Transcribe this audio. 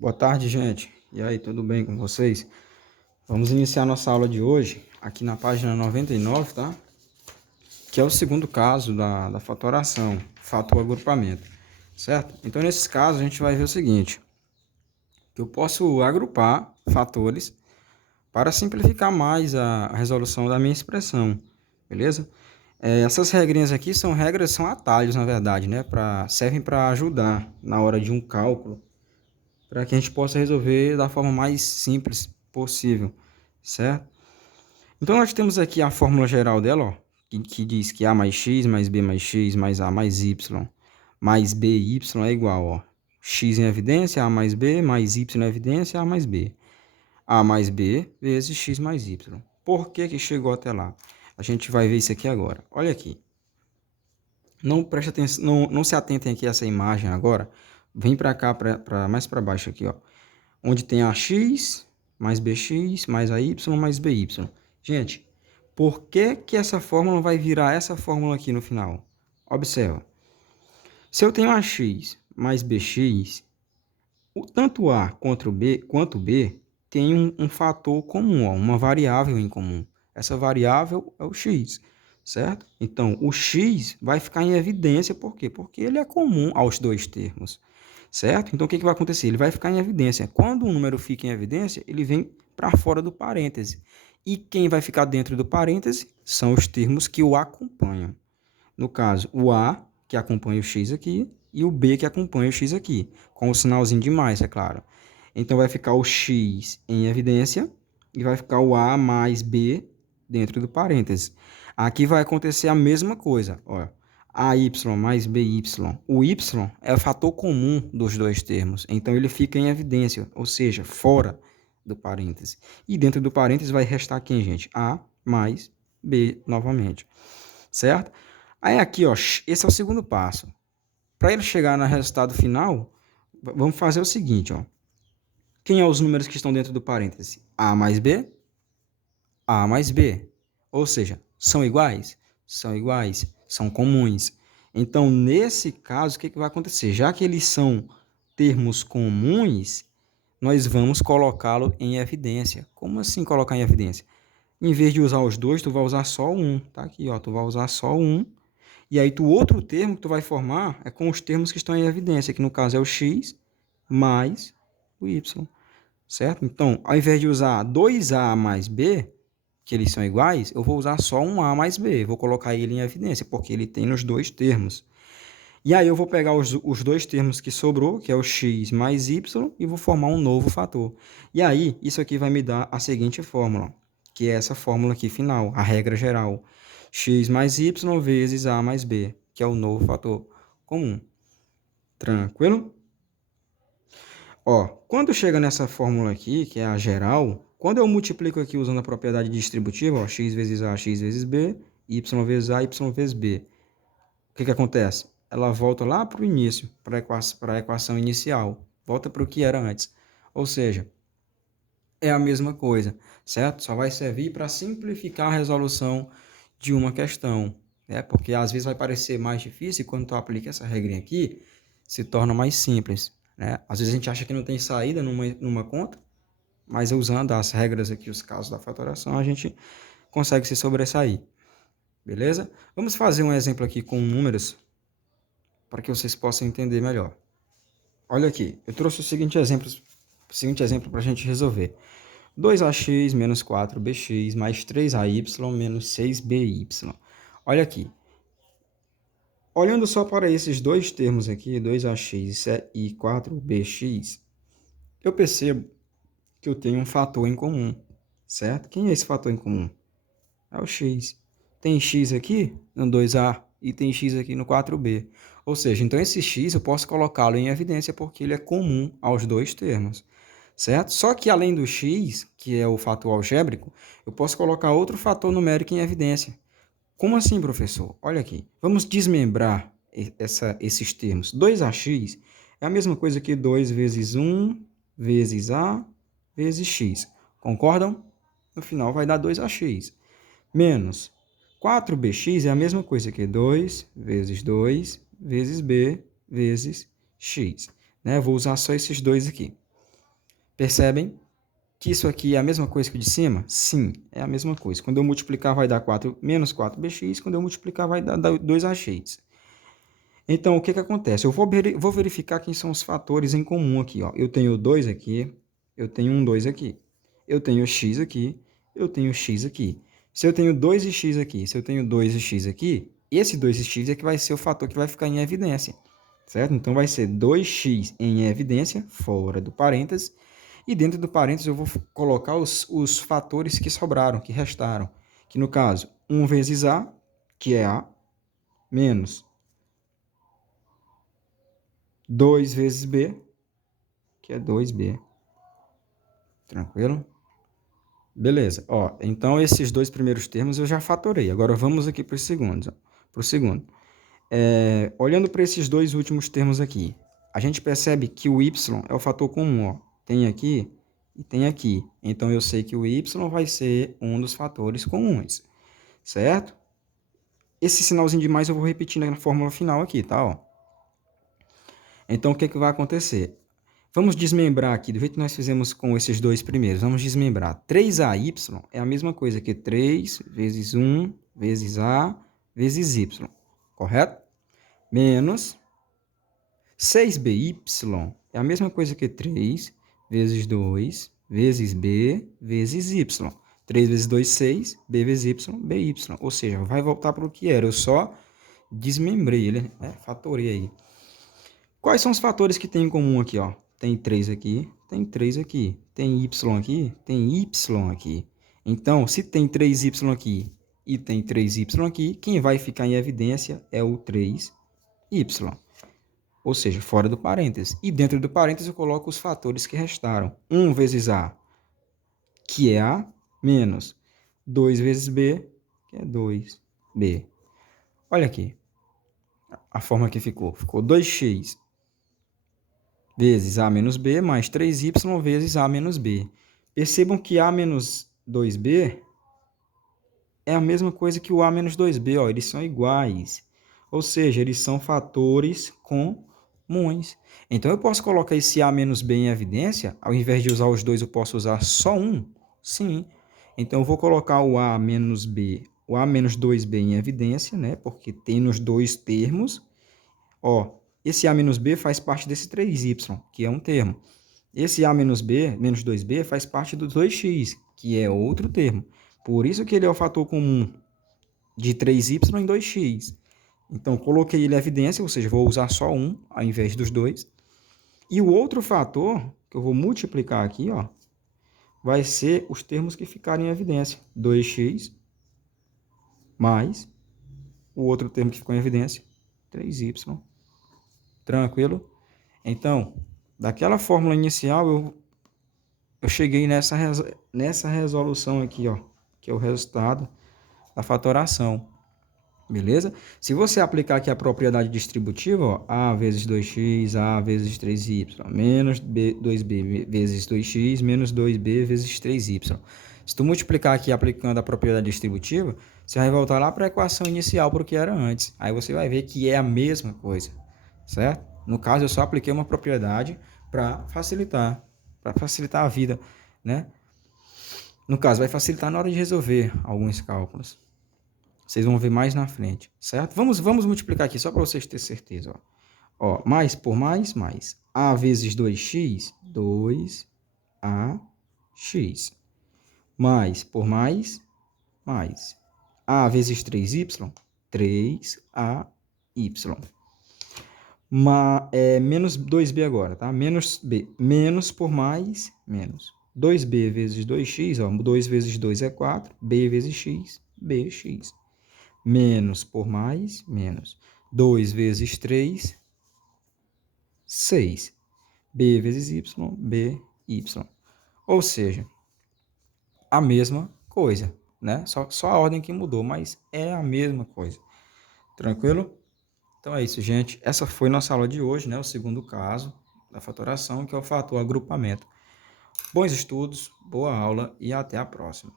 Boa tarde, gente. E aí, tudo bem com vocês? Vamos iniciar nossa aula de hoje aqui na página 99, tá? Que é o segundo caso da fatoração, fator agrupamento, certo? Então, nesse caso, a gente vai ver o seguinte, que eu posso agrupar fatores para simplificar mais a resolução da minha expressão, beleza? Essas regrinhas aqui são atalhos, na verdade, né? Servem para ajudar na hora de um cálculo, para que a gente possa resolver da forma mais simples possível, certo? Então, nós temos aqui a fórmula geral dela, ó, que diz que A mais X, mais B mais X, mais A mais Y, mais BY é igual, ó, X em evidência, A mais B, mais Y em evidência, A mais B. A mais B vezes X mais Y. Por que que chegou até lá? A gente vai ver isso aqui agora. Olha aqui. Não preste atenção, não se atentem aqui a essa imagem agora. Vem para cá, mais para baixo aqui, ó. Onde tem a x mais bx mais a y mais by. Gente, por que que essa fórmula vai virar essa fórmula aqui no final? Observa. Se eu tenho a x mais bx, tanto a quanto b tem um fator comum, ó, uma variável em comum. Essa variável é o x, certo? Então, o x vai ficar em evidência, por quê? Porque ele é comum aos dois termos, certo? Então, o que vai acontecer? Ele vai ficar em evidência. Quando um número fica em evidência, ele vem para fora do parêntese. E quem vai ficar dentro do parêntese são os termos que o acompanham. No caso, o A, que acompanha o X aqui, e o B, que acompanha o X aqui, com o sinalzinho de mais, é claro. Então, vai ficar o X em evidência e vai ficar o A mais B dentro do parêntese. Aqui vai acontecer a mesma coisa, ó. AY mais BY. O Y é o fator comum dos dois termos, então ele fica em evidência, ou seja, fora do parêntese. E dentro do parêntese vai restar quem, gente? A mais B novamente, certo? Aí aqui, ó, esse é o segundo passo. Para ele chegar no resultado final, vamos fazer o seguinte, ó. Quem são os números que estão dentro do parêntese? A mais B, A mais B. Ou seja, são iguais? São iguais, são comuns. Então, nesse caso, o que vai acontecer? Já que eles são termos comuns, nós vamos colocá-lo em evidência. Como assim colocar em evidência? Em vez de usar os dois, tu vai usar só um. Tá aqui, ó, tu vai usar só um. E aí, o outro termo que tu vai formar é com os termos que estão em evidência, que no caso é o x mais o y, certo? Então, ao invés de usar 2a mais b, que eles são iguais, eu vou usar só um a mais b, vou colocar ele em evidência, porque ele tem nos dois termos. E aí eu vou pegar os dois termos que sobrou, que é o x mais y, e vou formar um novo fator. E aí, isso aqui vai me dar a seguinte fórmula, que é essa fórmula aqui final, a regra geral. X mais y vezes a mais b, que é o novo fator comum. Tranquilo? Ó, quando chega nessa fórmula aqui, que é a geral, quando eu multiplico aqui usando a propriedade distributiva, ó, x vezes a, x vezes b, y vezes a, y vezes b, o que acontece? Ela volta lá para o início, para a equação inicial, volta para o que era antes. Ou seja, é a mesma coisa, certo? Só vai servir para simplificar a resolução de uma questão, né? Porque às vezes vai parecer mais difícil e quando tu aplica essa regrinha aqui, se torna mais simples, né? Às vezes a gente acha que não tem saída numa conta, mas usando as regras aqui, os casos da fatoração, a gente consegue se sobressair, beleza? Vamos fazer um exemplo aqui com números para que vocês possam entender melhor. Olha aqui, eu trouxe o seguinte exemplo para a gente resolver. 2ax menos 4bx mais 3ay menos 6by. Olha aqui. Olhando só para esses dois termos aqui, 2ax e 4bx, eu percebo que eu tenho um fator em comum, certo? Quem é esse fator em comum? É o x. Tem x aqui no 2a e tem x aqui no 4b. Ou seja, então esse x eu posso colocá-lo em evidência porque ele é comum aos dois termos, certo? Só que além do x, que é o fator algébrico, eu posso colocar outro fator numérico em evidência. Como assim, professor? Olha aqui. Vamos desmembrar esses termos. 2ax é a mesma coisa que 2 vezes 1 vezes a vezes x. Concordam? No final vai dar 2ax. Menos 4bx é a mesma coisa que 2 vezes 2 vezes b vezes x. Né? Vou usar só esses dois aqui. Percebem que isso aqui é a mesma coisa que o de cima? Sim, é a mesma coisa. Quando eu multiplicar vai dar 4 menos 4bx, quando eu multiplicar vai dar 2ax. Então, o que acontece? Eu vou verificar quem são os fatores em comum aqui. Ó. Eu tenho 2 aqui, eu tenho um 2 aqui. Eu tenho x aqui, eu tenho x aqui. Se eu tenho 2 e x aqui, se eu tenho 2 e x aqui, esse 2 e x é que vai ser o fator que vai ficar em evidência. Certo? Então, vai ser 2x em evidência, fora do parênteses. E dentro do parênteses eu vou colocar os fatores que sobraram, que restaram. Que no caso, 1 vezes a, que é a, menos 2 vezes b, que é 2b. Tranquilo? Beleza. Ó, então, esses dois primeiros termos eu já fatorei. Agora, vamos aqui para os segundos. Para o segundo. Olhando para esses dois últimos termos aqui, a gente percebe que o y é o fator comum. Ó. Tem aqui e tem aqui. Então, eu sei que o y vai ser um dos fatores comuns. Certo? Esse sinalzinho de mais eu vou repetir na fórmula final aqui, tá? Ó. Então, o que vai acontecer? Vamos desmembrar aqui, do jeito que nós fizemos com esses dois primeiros. Vamos desmembrar. 3ay é a mesma coisa que 3 vezes 1 vezes a vezes y. Correto? Menos 6by é a mesma coisa que 3 vezes 2 vezes b vezes y. 3 vezes 2, 6, b vezes y, by. Ou seja, vai voltar para o que era. Eu só desmembrei ele, né? Fatorei aí. Quais são os fatores que tem em comum aqui, ó? Tem 3 aqui, tem 3 aqui. Tem y aqui, tem y aqui. Então, se tem 3y aqui e tem 3y aqui, quem vai ficar em evidência é o 3y. Ou seja, fora do parênteses. E dentro do parênteses eu coloco os fatores que restaram. 1 vezes a, que é a, menos 2 vezes b, que é 2b. Olha aqui a forma que ficou. Ficou 2x vezes a menos b mais 3y vezes a menos b. Percebam que a menos 2b é a mesma coisa que o a menos 2b. Ó, eles são iguais. Ou seja, eles são fatores comuns. Então, eu posso colocar esse a menos b em evidência. Ao invés de usar os dois, eu posso usar só um? Sim. Então, eu vou colocar o a menos b, o a menos 2b em evidência, né? Porque tem nos dois termos. Ó, esse a menos b faz parte desse 3y, que é um termo. Esse a menos b, menos 2b, faz parte do 2x, que é outro termo. Por isso que ele é o fator comum de 3y em 2x. Então, coloquei ele em evidência, ou seja, vou usar só um ao invés dos dois. E o outro fator, que eu vou multiplicar aqui, ó, vai ser os termos que ficarem em evidência. 2x mais o outro termo que ficou em evidência, 3y. Tranquilo? Então, daquela fórmula inicial, eu cheguei nessa resolução aqui, ó, que é o resultado da fatoração. Beleza? Se você aplicar aqui a propriedade distributiva, ó, a vezes 2x, a vezes 3y, menos 2b vezes 2x, menos 2b vezes 3y. Se tu multiplicar aqui aplicando a propriedade distributiva, você vai voltar lá para a equação inicial, para o que era antes. Aí você vai ver que é a mesma coisa, certo? No caso, eu só apliquei uma propriedade para facilitar a vida, né? No caso, vai facilitar na hora de resolver alguns cálculos. Vocês vão ver mais na frente, certo? Vamos multiplicar aqui, só para vocês terem certeza. Ó, mais por mais, mais. A vezes 2x, 2ax. Mais por mais, mais. A vezes 3y, 3ay. Menos 2b agora, tá? Menos b. Menos por mais, menos. 2b vezes 2x, ó, 2 vezes 2 é 4. B vezes x, bx. Menos por mais, menos. 2 vezes 3, 6. B vezes y, by. Ou seja, a mesma coisa, né? Só a ordem que mudou, mas é a mesma coisa. Tranquilo? Então é isso, gente. Essa foi nossa aula de hoje, né? O segundo caso da fatoração, que é o fator agrupamento. Bons estudos, boa aula e até a próxima.